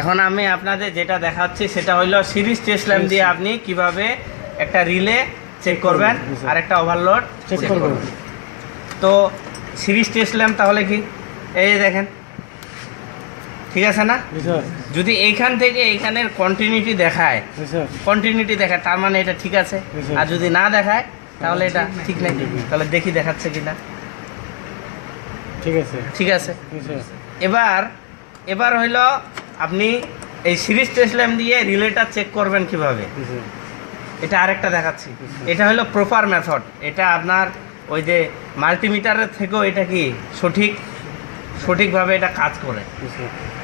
এখন আমি আপনাদের যেটা দেখাচ্ছি সেটা হলো সিরিজ টেস্ট ল্যাম্প দিয়ে আপনি কিভাবে একটা রিলে চেক করবেন আর একটা ওভারলোড চেক করবেন। তো সিরিজ টেস্ট ল্যাম্প তাহলে কি, এই দেখেন, ঠিক আছে না? যদি এইখান থেকে এইখানের কন্টিনিউটি দেখায়, তার মানে এটা ঠিক আছে। আর যদি না দেখায় তাহলে এটা ঠিক নেই। তাহলে দেখি দেখাচ্ছে কিনা। ঠিক আছে। এবার হইল আপনি এই সিরিজ টেস্ট ল্যাম্প দিয়ে রিলেটা চেক করবেন কিভাবে, এটা আরেকটা দেখাচ্ছি। এটা হলো প্রপার মেথড। এটা আপনার ওই যে মাল্টিমিটারের থেকেও এটা কি সঠিকভাবে এটা কাজ করে।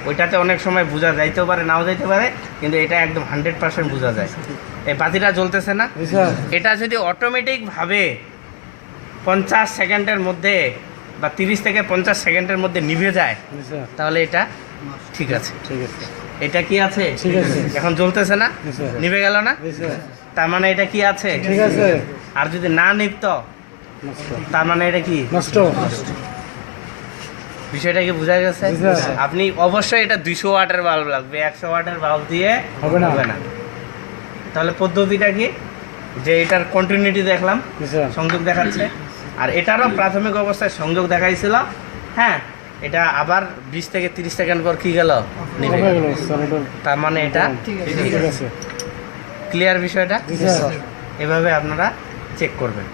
ওইটাতে অনেক সময় বোঝা যাইতেও পারে, নাও যাইতে পারে, কিন্তু এটা একদম 100% বোঝা যায়। এই বাতিটা জ্বলতেছে না, এটা যদি অটোমেটিকভাবে 50 সেকেন্ডের মধ্যে বা 30 থেকে 50 সেকেন্ডের মধ্যে নিভে যায় তাহলে এটা ঠিক আছে। এটা কি আছে? এখন জ্বলতেছে না, নিভে গেল না, তার মানে এটা কি আছে? আর যদি না নিভত তার মানে এটা কি নষ্ট। বিষয়টা কি বোঝা গেছে? আপনি অবশ্যই এটা 200 ওয়াটের বাল্ব লাগবে, 100 ওয়াটের বাল্ব দিয়ে হবে না। তাহলে পদ্ধতিটা কি, যে এটার কন্টিনিউটি দেখলাম, সংযোগ দেখাচ্ছে, আর এটারও প্রাথমিক অবস্থায় সংযোগ দেখাইছিল। হ্যাঁ, এটা আবার 20 থেকে 30 সেকেন্ড পর কি গেল, নিভে গেল। তার মানে এটা ঠিক আছে। ক্লিয়ার বিষয়টা? এভাবে আপনারা চেক করবেন।